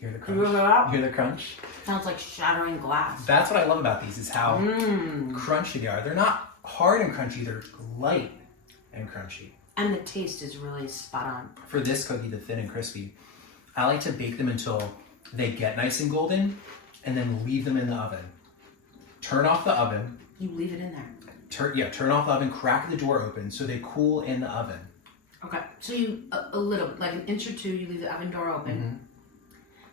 Hear the crunch? Hear the crunch? Sounds like shattering glass. That's what I love about these, is how crunchy they are. They're not hard and crunchy, they're light and crunchy. And the taste is really spot on. For this cookie, the thin and crispy, I like to bake them until they get nice and golden and then leave them in the oven. Turn off the oven. You leave it in there? Turn off the oven, crack the door open so they cool in the oven. Okay, so you, a little, like an inch or two, you leave the oven door open.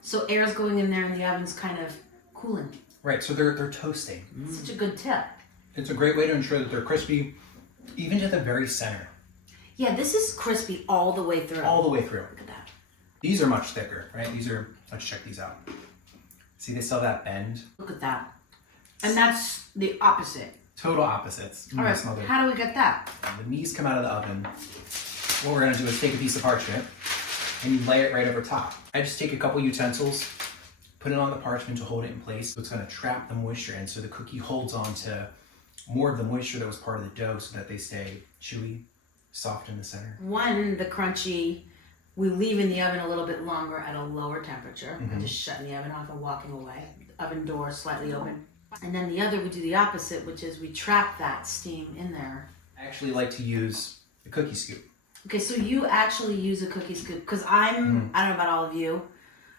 So air's going in there and the oven's kind of cooling. Right, so they're toasting. Such a good tip. It's a great way to ensure that they're crispy, even to the very center. Yeah, this is crispy all the way through. All the way through. Look at that. These are much thicker, right? Let's check these out. See, they still have that bend. Look at that. And that's the opposite. Total opposites. All right, how do we get that? The knees come out of the oven. What we're gonna do is take a piece of parchment and you lay it right over top. I just take a couple utensils, put it on the parchment to hold it in place. So it's gonna trap the moisture in so the cookie holds on to more of the moisture that was part of the dough so that they stay chewy, soft in the center. One, the crunchy, we leave in the oven a little bit longer at a lower temperature. Just shutting the oven off and walking away. Oven door slightly open. And then the other, we do the opposite, which is we trap that steam in there. I actually like to use the cookie scoop. Okay, so you actually use a cookie scoop, because I don't know about all of you,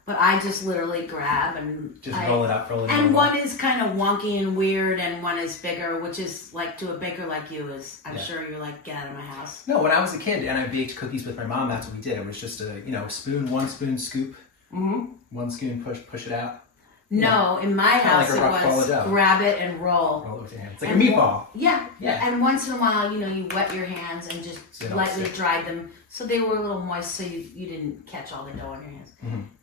but I just literally grab and just roll it up, roll it in. And one is kind of wonky and weird, and one is bigger, which is like, to a baker like you, is, I'm sure you're like, get out of my house. No, when I was a kid and I baked cookies with my mom, that's what we did. It was just a, spoon, 1 spoon scoop, 1 spoon push it out. No, in my house like it was grab it and roll. Roll it with your hands. It's like a meatball. Yeah. And once in a while, you wet your hands and just lightly dried them so they were a little moist, so you didn't catch all the dough on your hands.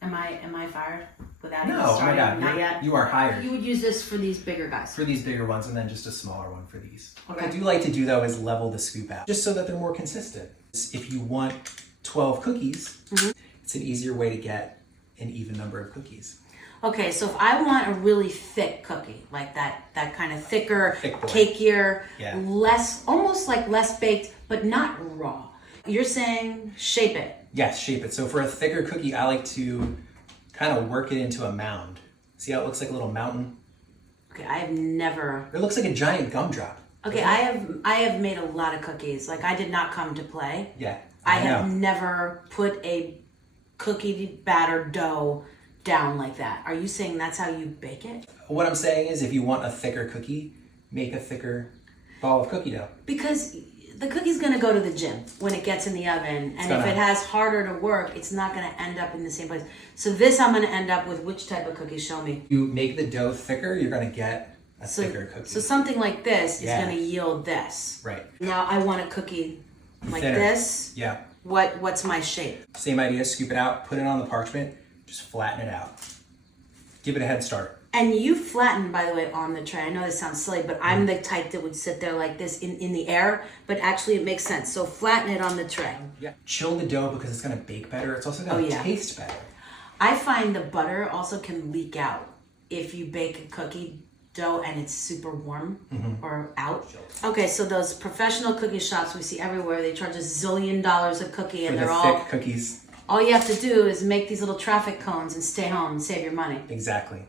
Am I fired without even starting? No, oh my God, not yet. You are hired. You would use this for these bigger guys. For these bigger ones, and then just a smaller one for these. What I do like to do though is level the scoop out, just so that they're more consistent. If you want 12 cookies, it's an easier way to get an even number of cookies. Okay, so if I want a really thick cookie, like that kind of thicker, cakier, almost like less baked, but not raw. You're saying shape it. Yes, shape it. So for a thicker cookie, I like to kind of work it into a mound. See how it looks like a little mountain? Okay, I have never... It looks like a giant gumdrop. Okay, I have made a lot of cookies. Like, I did not come to play. Yeah, I have never put a cookie batter dough down like that. Are you saying that's how you bake it? What I'm saying is if you want a thicker cookie, make a thicker ball of cookie dough. Because the cookie's gonna go to the gym when it gets in the oven, and if it has harder to work, it's not gonna end up in the same place. So this I'm gonna end up with which type of cookie? Show me. You make the dough thicker, you're gonna get a thicker cookie. So something like this is gonna yield this. Right. Now I want a cookie like this. Yeah. What's my shape? Same idea, scoop it out, put it on the parchment, just flatten it out. Give it a head start. And you flatten, by the way, on the tray. I know this sounds silly, but I'm the type that would sit there like this in the air, but actually it makes sense. So flatten it on the tray. Yeah. Chill the dough because it's gonna bake better. It's also gonna taste better. I find the butter also can leak out if you bake a cookie dough and it's super warm or out. Okay, so those professional cookie shops we see everywhere, they charge $1 zillion a cookie, and they're all thick cookies. All you have to do is make these little traffic cones and stay home and save your money. Exactly.